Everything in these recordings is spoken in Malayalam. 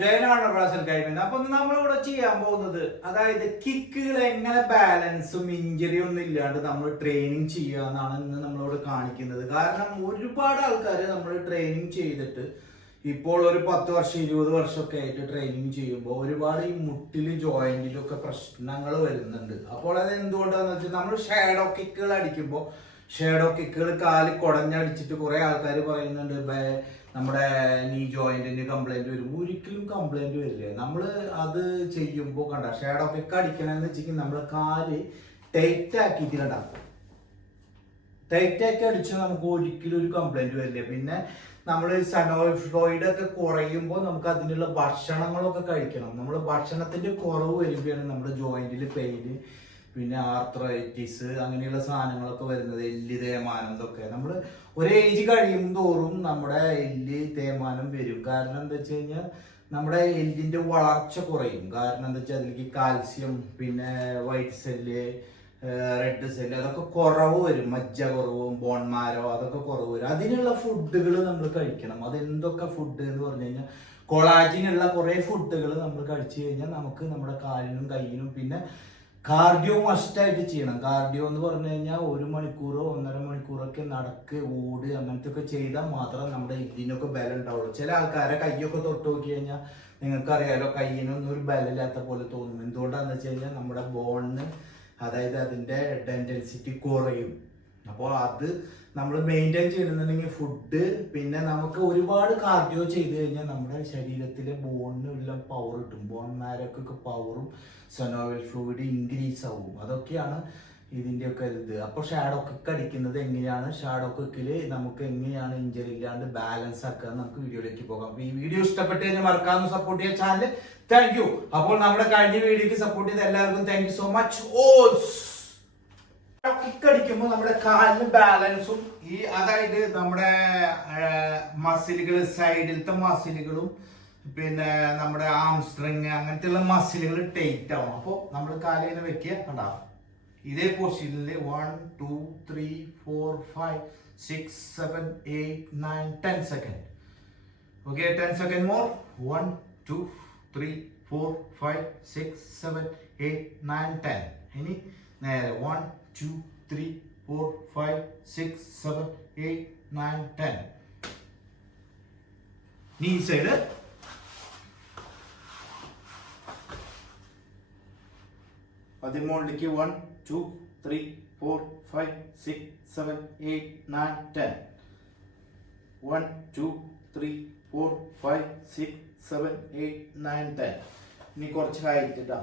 ജയനാണ് റാസൽ കൈമൻ. അപ്പൊ നമ്മളിവിടെ ചെയ്യാൻ പോകുന്നത് അതായത് കിക്കുകൾ എങ്ങനെ ബാലൻസും ഇഞ്ചറിയും ഒന്നും ഇല്ലാണ്ട് നമ്മൾ ട്രെയിനിങ് ചെയ്യുക എന്നാണ് ഇന്ന് നമ്മളിവിടെ കാണിക്കുന്നത്. കാരണം ഒരുപാട് ആൾക്കാർ നമ്മൾ ട്രെയിനിങ് ചെയ്തിട്ട് ഇപ്പോൾ ഒരു 10 വർഷം 20 വർഷമൊക്കെ ആയിട്ട് ട്രെയിനിങ് ചെയ്യുമ്പോൾ ഒരുപാട് ഈ മുട്ടിലും ജോയിന്റിലും ഒക്കെ പ്രശ്നങ്ങൾ വരുന്നുണ്ട്. അപ്പോൾ അത് എന്തുകൊണ്ടാന്ന് വെച്ചാൽ നമ്മൾ ഷാഡോ കിക്കുകൾ അടിക്കുമ്പോൾ ഷാഡോ കിക്കുകൾ കാല് കുടഞ്ഞടിച്ചിട്ട് കുറെ ആൾക്കാർ പറയുന്നുണ്ട് നമ്മുടെ നീ ജോയിന്റിന് കംപ്ലൈന്റ് വരും. ഒരിക്കലും കംപ്ലൈന്റ് വരില്ല. നമ്മൾ അത് ചെയ്യുമ്പോൾ കണ്ട ഷാഡോ കിക്ക് അടിക്കണമെന്ന് വെച്ചെങ്കിൽ നമ്മൾ കാല് ടൈറ്റ് ആക്കിയിട്ട് കണ്ടാക്കും. ടൈറ്റ് ആക്കി അടിച്ചാൽ നമുക്ക് ഒരിക്കലും ഒരു കംപ്ലൈന്റ് വരില്ല. പിന്നെ നമ്മൾ സനോയിഡ് ഒക്കെ കുറയുമ്പോൾ നമുക്ക് അതിനുള്ള ഭക്ഷണങ്ങളൊക്കെ കഴിക്കണം. നമ്മൾ ഭക്ഷണത്തിന്റെ കുറവ് വരുമ്പോഴാണ് നമ്മുടെ ജോയിന്റിൽ പെയിന്, പിന്നെ ആർത്രൈറ്റിസ് അങ്ങനെയുള്ള സാധനങ്ങളൊക്കെ വരുന്നത്. എല്ല് തേയ്മാനം ഇതൊക്കെ നമ്മൾ ഒരു ഏജ് കഴിയും തോറും നമ്മുടെ എല്ല് തേയ്മാനം വരും. കാരണം എന്താ വെച്ച് കഴിഞ്ഞാൽ നമ്മുടെ എല്ലിന്റെ വളർച്ച കുറയും. കാരണം എന്താ വെച്ചാൽ അതിലേക്ക് കാൽസ്യം, പിന്നെ വൈറ്റ് സെല്ല്, റെഡ് സെല്ല് അതൊക്കെ കുറവ് വരും. മജ്ജ കുറവും ബോൺമാരോ അതൊക്കെ കുറവ് വരും. അതിനുള്ള ഫുഡുകൾ നമ്മൾ കഴിക്കണം. അതെന്തൊക്കെ ഫുഡ് എന്ന് പറഞ്ഞു കഴിഞ്ഞാൽ കൊളാജിനുള്ള കുറെ ഫുഡുകൾ നമ്മൾ കഴിച്ചു കഴിഞ്ഞാൽ നമുക്ക് നമ്മുടെ കാലിനും കയ്യിനും, പിന്നെ കാർഡിയോ മസ്റ്റായിട്ട് ചെയ്യണം. കാർഡിയോ എന്ന് പറഞ്ഞു കഴിഞ്ഞാൽ 1 മണിക്കൂറോ 1.5 മണിക്കൂറൊക്കെ നടക്ക്, ഓട് അങ്ങനത്തെ ഒക്കെ ചെയ്താൽ മാത്രം നമ്മുടെ ഇതിനൊക്കെ ബലം ഉണ്ടാവുള്ളൂ. ചില ആൾക്കാരെ കൈയൊക്കെ തൊട്ട് നോക്കി കഴിഞ്ഞാൽ നിങ്ങൾക്കറിയാലോ കയ്യിനൊന്നും ഒരു ബലമില്ലാത്ത പോലെ തോന്നും. എന്തുകൊണ്ടാന്ന് വെച്ച് കഴിഞ്ഞാൽ നമ്മുടെ ബോണിന്, അതായത് അതിന്റെ ഡെൻസിറ്റി കുറയും. അപ്പോൾ അത് നമ്മൾ മെയിൻറ്റെയിൻ ചെയ്യണമെന്നുണ്ടെങ്കിൽ ഫുഡ്, പിന്നെ നമുക്ക് ഒരുപാട് കാർഡിയോ ചെയ്ത് കഴിഞ്ഞാൽ നമ്മുടെ ശരീരത്തിലെ ബോണിനുള്ള പവർ കിട്ടും. ബോൺമാരൊക്കെ പവറും സനോവൽ ഫ്ലൂയിഡ് ഇൻക്രീസ് ആവും. അതൊക്കെയാണ് ഇതിൻ്റെയൊക്കെ ഇത്. അപ്പോൾ ഷാഡോ കിക്ക് അടിക്കുന്നത് എങ്ങനെയാണ്, ഷാഡോ കിക്കിൽ നമുക്ക് എങ്ങനെയാണ് ഇഞ്ചറി ഇല്ലാണ്ട് ബാലൻസ് ആക്കുക, നമുക്ക് വീഡിയോയിലേക്ക് പോകാം. അപ്പോൾ ഈ വീഡിയോ ഇഷ്ടപ്പെട്ട് കഴിഞ്ഞാൽ മറക്കാതെ സപ്പോർട്ട് ചെയ്യാൻ ചാനൽ. Thank you. അപ്പോൾ നമ്മുടെ കഴിഞ്ഞ വീഡിയോക്ക് സപ്പോർട്ട് ചെയ്ത എല്ലാവർക്കും thank you so much. Kick അടിക്കുമ്പോൾ നമ്മുടെ കാലിന് ബാലൻസും ഈ അതായത് നമ്മുടെ മസിലുകൾ, സൈഡിലത്തെ മസിലുകളും, പിന്നെ നമ്മുടെ ആംസ്ട്രിങ് അങ്ങനത്തെയുള്ള മസിലുകൾ ടൈറ്റ് ആവും. അപ്പോൾ നമ്മൾ കാലിനെ വെക്കുക, കണ്ടാ ഇതേ പൊസിഷനിൽ 1 2 3 4 5 6 7 8 9 10 സെക്കൻഡ്. Okay, 10 second more. 1 2 3 4 5 6 7 8 9 10. ഇനി നേരെ 1 2 3 4 5 6 7 8 9 10. നീ സൈഡ് അതിമോളിലേക്ക് 1 2 3 4 5 6 7 8 9 10. 1 2 3 4 5 6 7 8 9 10. ഇനി കുറച്ച് ഹൈറ്റ് ഇട്ടാ.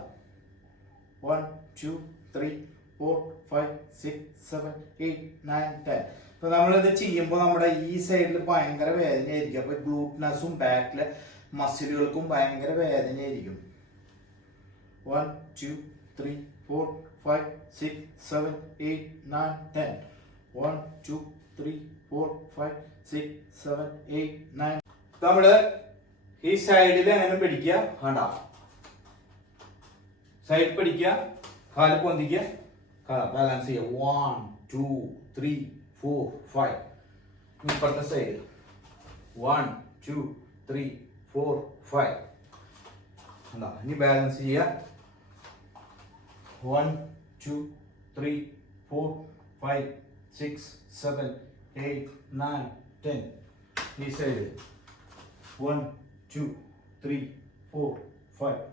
1 2 3 4 5 6 7 8 9 10. ഇപ്പൊ നമ്മളിത് ചെയ്യുമ്പോൾ നമ്മുടെ ഈ സൈഡിൽ ഭയങ്കര വേദനയായിരിക്കും. അപ്പൊ ഗ്ലൂട്ടനസും ബാക്കിലെ മസിലുകൾക്കും ഭയങ്കര വേദനയായിരിക്കും. 1 2 3 4 5 6 7 8 9 10. 1 2 3 4 5 6 7 8 9. നമ്മള് ഈ സൈഡിൽ അങ്ങനെ പിടിക്കുക, വേണ്ട സൈഡ് പിടിക്കുക, കാല് പൊന്തിക്കുക, ബാലൻസ് ചെയ്യുക. 1 2 3 4 5. ഇപ്പുറത്തെ സൈഡ് 1 2 3 4 5. എന്താ ഇനി ബാലൻസ് ചെയ്യുക. 1 2 3 4 5 6 7 8 9 10. ഈ side 1 2 3 4 5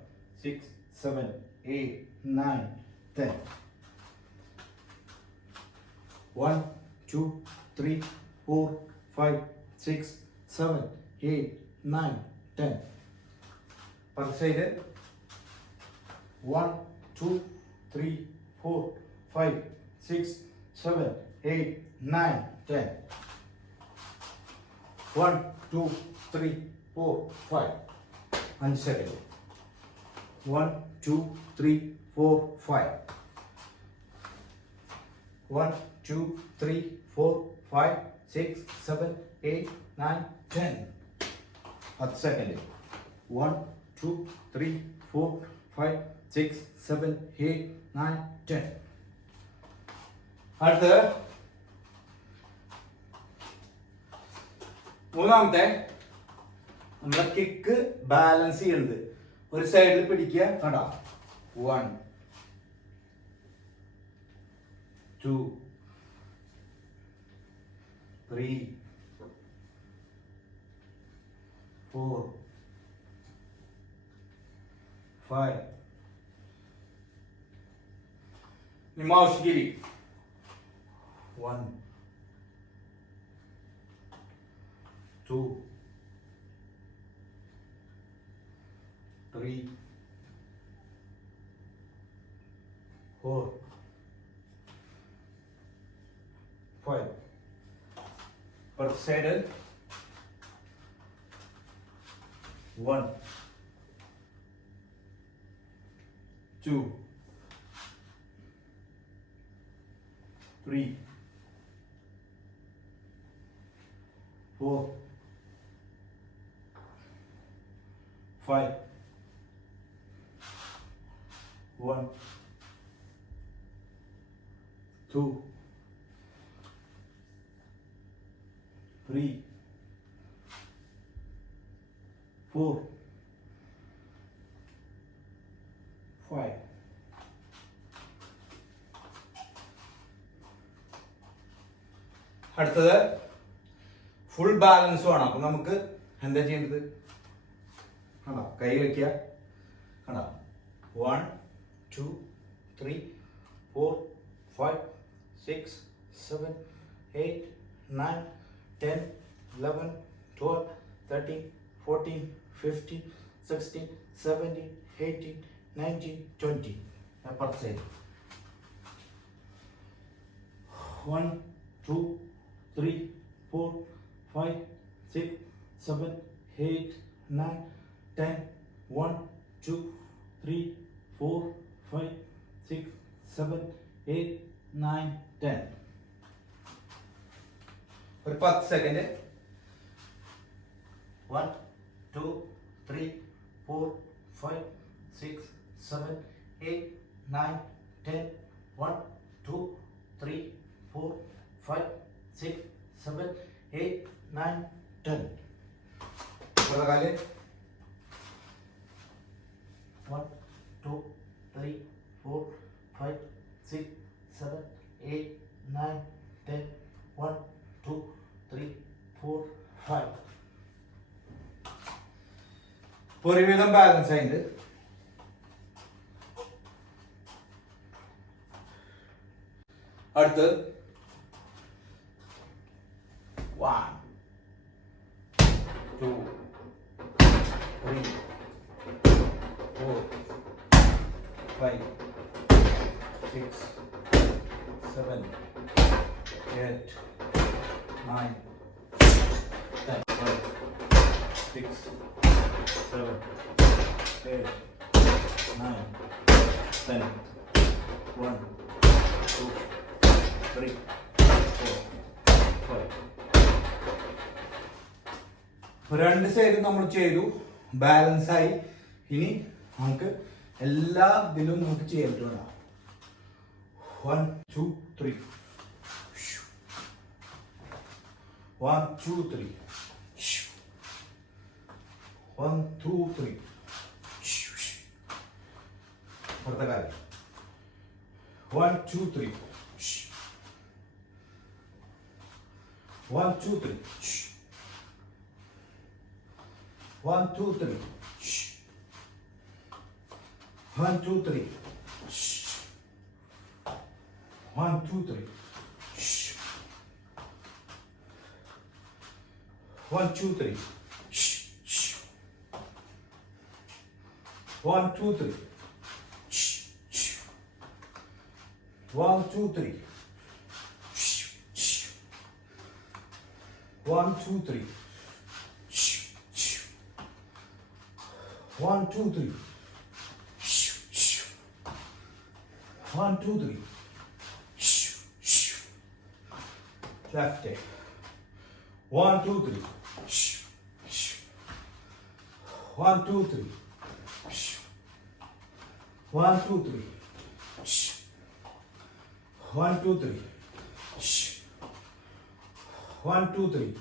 6 7 8 9 10. 1 2 3 4 5 6 7 8 9 10. Other side 1 2 3 4 5 6 7 8 9 10. 1 2 3 4 5. And second 1 2 3 4 5. 1 2 3 4 5 6 7 8 9 10. At second 1 2 3 4 5 6 7 8 9 10. അടുത്ത മൂന്നാമത്തെ നമ്മളെ കിക്ക് ബാലൻസ് ചെയ്യുന്നത്. ഒരു സൈഡിൽ പിടിക്കുക, കണ്ടോ? 1 2 3 4 5. Nimaushgiri. 1 2 3 4 5. First side 1 2 3 4 5 1 2 3 4 5. അടുത്തത് ഫുൾ ബാലൻസ് വേണം. അപ്പൊ നമുക്ക് എന്താ ചെയ്യേണ്ടത്? കണ്ടോ? കൈ വയ്ക്കുക. കണ്ടോ? 1 2 3 4 5 6 7 8 9 10 11 12 13 14 15 16 17 18 19 20. അപ്പുറത്തെ സൈഡ് 1 2 3 4 5 6 7 8 9 10 1 2 3 4 5 6 7 8 9 10. ഒരു 10 സെക്കൻഡ്. 1 2 3 4 5 6 7 8 9 10 1 2 3 4 5 6 7 8 9 10. ഇവിടെ കാല് 1 2 3 4 5 6 7 8 9 10 1 2 3 4 5. ഒരുവിധം ബാലൻസ് ആയിട്ട് അടുത്ത് 1 2 3 4 5 6 7 8 9 10 6 7 8 9 10 1 2 3 4 5. രണ്ട് സൈഡും നമ്മൾ ചെയ്തു, ബാലൻസ് ആയി. ഇനി നമുക്ക് എല്ലാ ഇതിലും നമുക്ക് ചെയ്തിട്ടുണ്ട്. 1 2 3 1 2 3 1 2 3. അടുത്ത കാര്യം 1 2 3 1 2 3 1 2 3 1 2 3 1 2 3 1 2 3 1 2 3 1 2 3 1 2 3 1 2 3 1 2 3. Left hand 1 2 3 1 2 3 1 2 3 1 2 3 1 2 3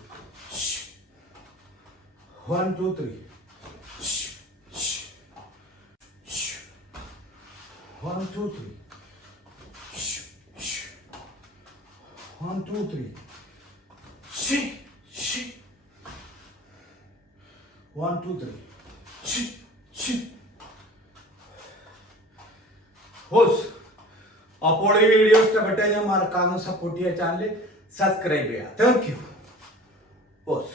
1 2 3 1 2 3 1 2 3 1 2 3 ഹോസ്. അപ്പോൾ ഈ വീഡിയോ ഇഷ്ടപ്പെട്ടു കഴിഞ്ഞാൽ മറക്കാതെ സപ്പോർട്ട് ചെയ്യുക, ചാനൽ സബ്സ്ക്രൈബ് ചെയ്യുക. Thank you. ഹോസ്.